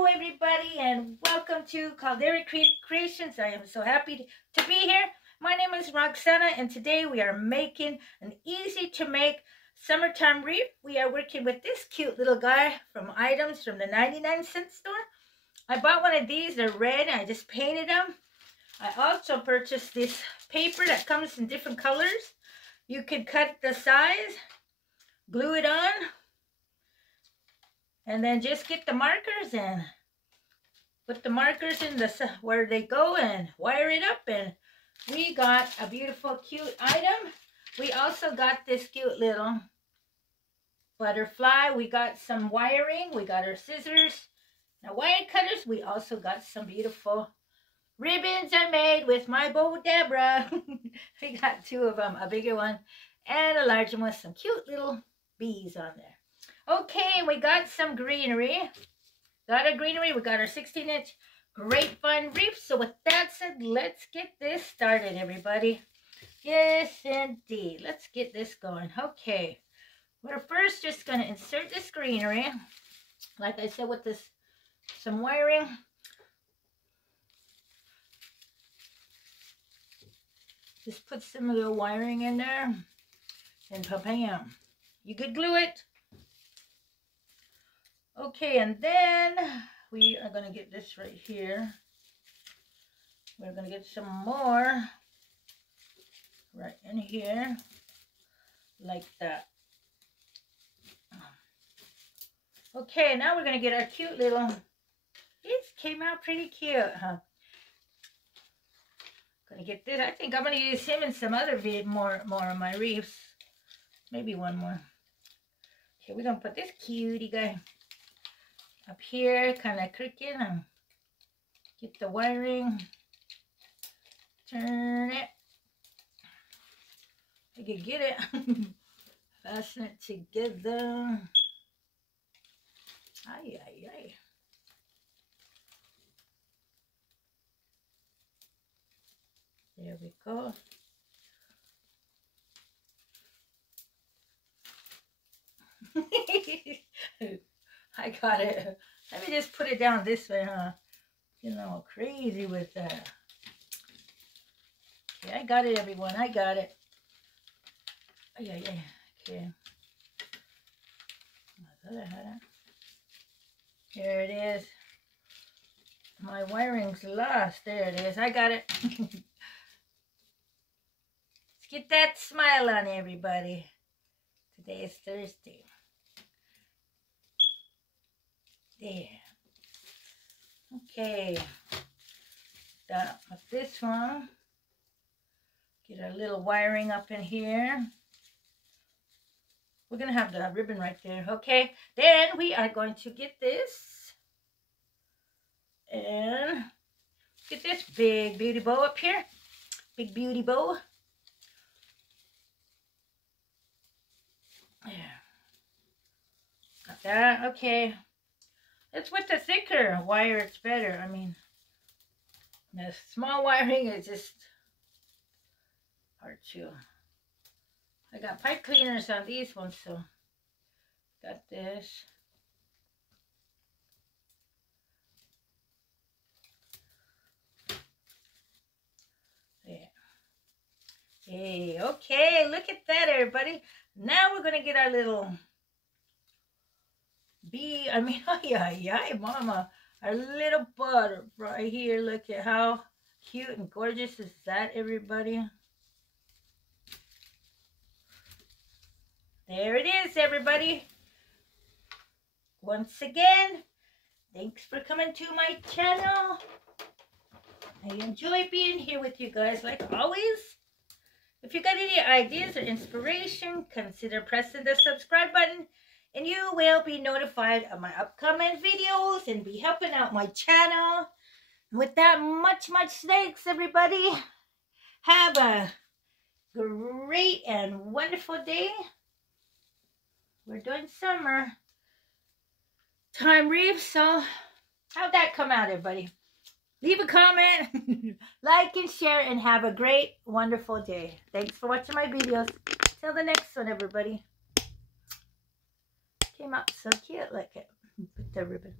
Hello everybody and welcome to Caldera Creations. I am so happy to be here. My name is Roxana and today we are making an easy to make summertime wreath. We are working with this cute little guy from items from the 99-cent store. I bought one of these. They're red. I just painted them. I also purchased this paper that comes in different colors. You could cut the size, glue it on, and then just get the markers and put the markers in where they go and wire it up. And we got a beautiful, cute item. We also got this cute little butterfly. We got some wiring. We got our scissors. Now, wire cutters. We also got some beautiful ribbons I made with my bow, Deborah. We got two of them, a bigger one and a larger one with some cute little bees on there. Okay, we got some greenery. Got our greenery. We got our 16-inch grapevine wreath. So with that said, let's get this started, everybody. Yes, indeed. Let's get this going. Okay. We're first just going to insert this greenery. Like I said, with this, some wiring. Just put some little wiring in there. And bam. You could glue it. Okay, and then we are going to get this right here. We're going to get some more right in here, like that. Okay, now we're going to get our cute little, it came out pretty cute, huh? Going to get this. I think I'm going to use him in some other more of my wreaths. Maybe one more. Okay, we're going to put this cutie guy up here, kind of crooked, and get the wiring, turn it, I can get it, fasten it together, ay, ay, ay. There we go. I got it. Let me just put it down this way, huh? You know, crazy with that. Okay, I got it, everyone. I got it. Oh, yeah. Okay. There it is. My wiring's lost. There it is. I got it. Let's get that smile on, everybody. Today is Thursday. There. Okay. Done with this one. Get our little wiring up in here. We're going to have the ribbon right there. Okay. Then we are going to get this. And get this big beauty bow up here. Big beauty bow. There. Got that. Okay. It's with the thicker wire, it's better. I mean, the small wiring is just hard to. I got pipe cleaners on these ones, so got this. There. Hey, okay, look at that, everybody. Now we're going to get our little bee, ay, mama, our little butter right here. Look at how cute and gorgeous is that, everybody. There it is, everybody. Once again, thanks for coming to my channel. I enjoy being here with you guys, like always. If you got any ideas or inspiration, consider pressing the subscribe button. And you will be notified of my upcoming videos and be helping out my channel. And with that, much thanks, everybody. Have a great and wonderful day. We're doing summer time wreath, so how'd that come out, everybody? Leave a comment, like and share, and have a great, wonderful day. Thanks for watching my videos. Till the next one, everybody. Came out so cute. Look at the ribbon.